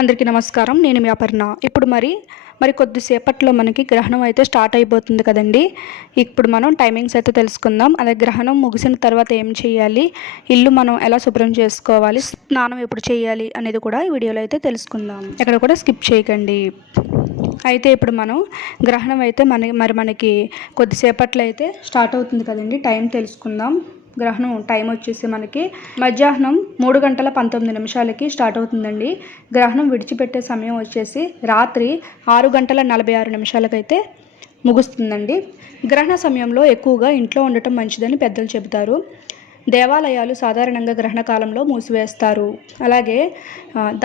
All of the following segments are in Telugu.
అందరికీ నమస్కారం. నేను మీ అపర్ణ. ఇప్పుడు మరి కొద్దిసేపట్లో మనకి గ్రహణం అయితే స్టార్ట్ అయిపోతుంది కదండి. ఇప్పుడు మనం టైమింగ్స్ అయితే తెలుసుకుందాం. అదే గ్రహణం ముగిసిన తర్వాత ఏం చేయాలి, ఇల్లు మనం ఎలా శుభ్రం చేసుకోవాలి, స్నానం ఎప్పుడు చేయాలి అనేది కూడా ఈ వీడియోలో అయితే తెలుసుకుందాం. ఎక్కడ కూడా స్కిప్ చేయకండి. అయితే ఇప్పుడు మనం గ్రహణం అయితే మనకి కొద్దిసేపట్లో అయితే స్టార్ట్ అవుతుంది కదండి. టైం తెలుసుకుందాం. గ్రహణం టైం వచ్చేసి మనకి మధ్యాహ్నం 3:19 స్టార్ట్ అవుతుందండి. గ్రహణం విడిచిపెట్టే సమయం వచ్చేసి రాత్రి 6:46 అయితే ముగుస్తుందండి. గ్రహణ సమయంలో ఎక్కువగా ఇంట్లో ఉండటం మంచిదని పెద్దలు చెబుతారు. దేవాలయాలు సాధారణంగా గ్రహణ కాలంలో మూసివేస్తారు. అలాగే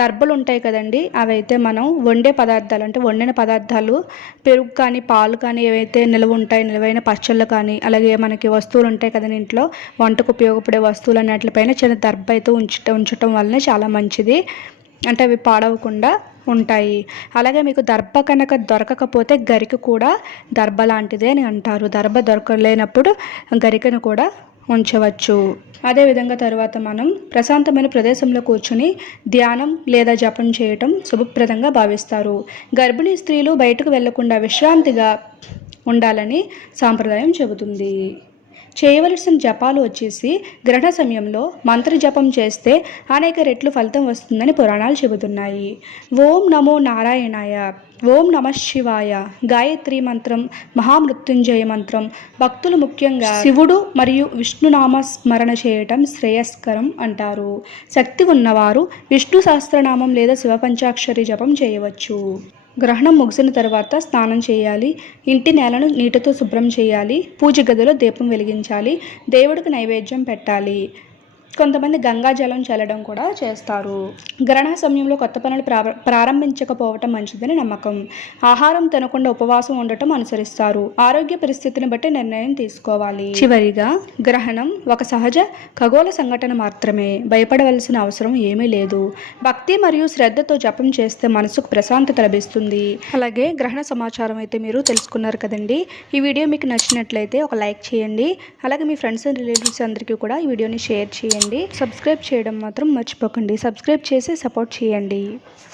దర్భలు ఉంటాయి కదండి, అవైతే మనం వండే పదార్థాలు అంటే వండిన పదార్థాలు, పెరుగు కానీ పాలు కానీ ఏవైతే నిలవైన పచ్చళ్ళు కానీ, అలాగే మనకి వస్తువులు ఉంటాయి కదండి ఇంట్లో వంటకు ఉపయోగపడే వస్తువులు అన్నిటిపైన చిన్న దర్భ అయితే ఉంచటం వల్లనే చాలా మంచిది. అంటే అవి పాడవకుండా ఉంటాయి. అలాగే మీకు దర్భ కనుక దొరకకపోతే గరిక కూడా దర్భ లాంటిదే అని అంటారు. దర్భ దొరకలేనప్పుడు గరికను కూడా ఉంచవచ్చు. అదేవిధంగా తర్వాత మనం ప్రశాంతమైన ప్రదేశంలో కూర్చుని ధ్యానం లేదా జపం చేయటం శుభప్రదంగా భావిస్తారు. గర్భిణీ స్త్రీలు బయటకు వెళ్లకుండా విశ్రాంతిగా ఉండాలని సాంప్రదాయం చెబుతుంది. చేయవలసిన జపాలు వచ్చేసి గ్రహణ సమయంలో మంత్ర జపం చేస్తే అనేక రెట్లు ఫలితం వస్తుందని పురాణాలు చెబుతున్నాయి. ఓం నమో నారాయణాయ, ఓం నమ శివాయ, గాయత్రి మంత్రం, మహామృత్యుంజయ మంత్రం భక్తులు ముఖ్యంగా శివుడు మరియు విష్ణునామ స్మరణ చేయటం శ్రేయస్కరం అంటారు. శక్తి ఉన్నవారు విష్ణు సహస్రనామం లేదా శివపంచాక్షరి జపం చేయవచ్చు. గ్రహణం ముగిసిన తర్వాత స్నానం చేయాలి. ఇంటి నేలను నీటితో శుభ్రం చేయాలి. పూజ గదిలో దీపం వెలిగించాలి. దేవుడికి నైవేద్యం పెట్టాలి. కొంతమంది గంగాజలం చల్లడం కూడా చేస్తారు. గ్రహణ సమయంలో కొత్త పనులు ప్రారంభించకపోవటం మంచిదని నమ్మకం. ఆహారం తినకుండా ఉపవాసం ఉండటం అనుసరిస్తారు. ఆరోగ్య పరిస్థితిని బట్టి నిర్ణయం తీసుకోవాలి. చివరిగా గ్రహణం ఒక సహజ ఖగోళ సంఘటన మాత్రమే. భయపడవలసిన అవసరం ఏమీ లేదు. భక్తి మరియు శ్రద్ధతో జపం చేస్తే మనసుకు ప్రశాంతత లభిస్తుంది. అలాగే గ్రహణ సమాచారం అయితే మీరు తెలుసుకున్నారు కదండి. ఈ వీడియో మీకు నచ్చినట్లయితే ఒక లైక్ చేయండి. అలాగే మీ ఫ్రెండ్స్ అండ్ రిలేటివ్స్ అందరికీ కూడా ఈ వీడియోని షేర్ చేయండి. సబ్స్క్రైబ్ చేయడం మాత్రం మర్చిపోకండి. సబ్స్క్రైబ్ చేసి సపోర్ట్ చేయండి.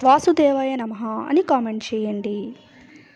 వాసుదేవాయ నమః అని కామెంట్ చేయండి.